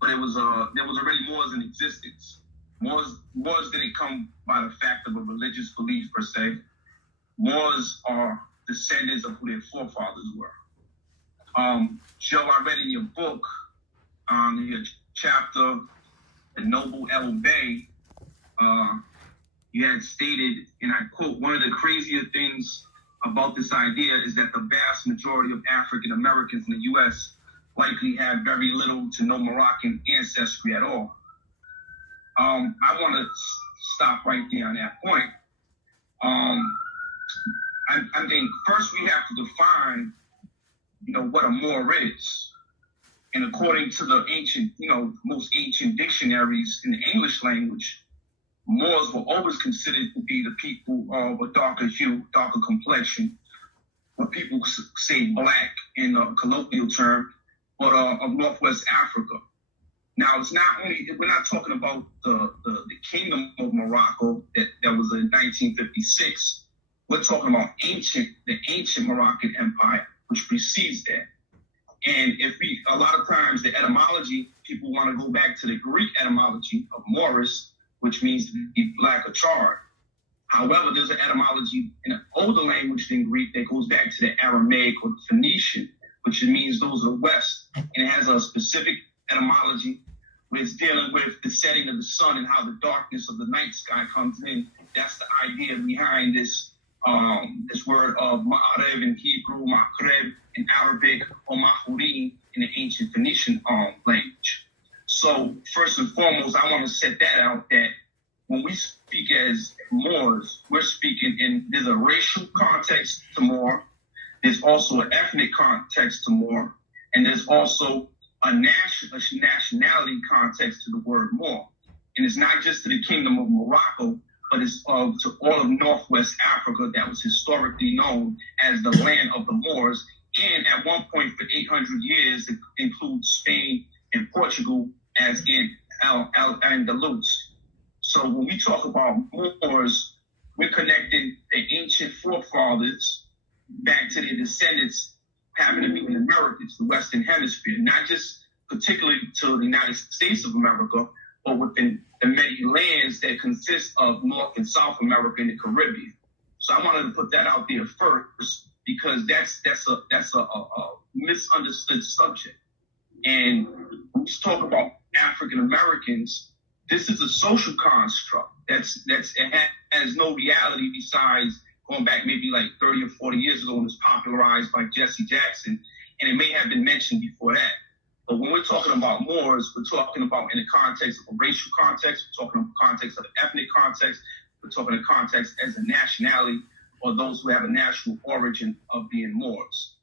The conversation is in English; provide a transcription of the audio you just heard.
but there was already Moors in existence. Moors didn't come by the fact of a religious belief per se. Moors are descendants of who their forefathers were. Joe, I read in your book, your chapter, The Noble El Bey, you had stated, and I quote, one of the crazier things about this idea is that the vast majority of African Americans in the U.S. likely have very little to no Moroccan ancestry at all. I want to stop right there on that point. I think first we have to define, what a Moor is. And according to the ancient, most ancient dictionaries in the English language, Moors were always considered to be the people of a darker hue, darker complexion, what people say black in a colloquial term, but of Northwest Africa. Now, it's not only, we're not talking about the Kingdom of Morocco that was in 1956. We're talking about the ancient Moroccan Empire, which precedes that. And a lot of times the etymology, people want to go back to the Greek etymology of Moorish, which means to be black or charred. However, there's an etymology in an older language than Greek that goes back to the Aramaic or the Phoenician, which means those are west. And it has a specific etymology where it's dealing with the setting of the sun and how the darkness of the night sky comes in. That's the idea behind this word of Ma'arib in Hebrew, Ma'krib in Arabic, or Mahurin in the ancient Phoenician language. So first and foremost, I want to set that out, that when we speak as Moors, we're speaking there's a racial context to Moor, there's also an ethnic context to Moor, and there's also a nationality context to the word Moor. And it's not just to the Kingdom of Morocco, but it's to all of Northwest Africa that was historically known as the land of the Moors. And at one point for 800 years, it includes Spain and Portugal as in Al-Andalus. So when we talk about Moors, we're connecting the ancient forefathers back to their descendants having to be in Americans, the Western Hemisphere, not just particularly to the United States of America, but within the many lands that consist of North and South America and the Caribbean. So I wanted to put that out there first because that's a misunderstood subject. And when we talk about African Americans, this is a social construct it has no reality besides going back maybe like 30 or 40 years ago when it was popularized by Jesse Jackson, and it may have been mentioned before that. But when we're talking about Moors, we're talking about in the context of a racial context, we're talking in the context of an ethnic context, we're talking in the context as a nationality or those who have a national origin of being Moors.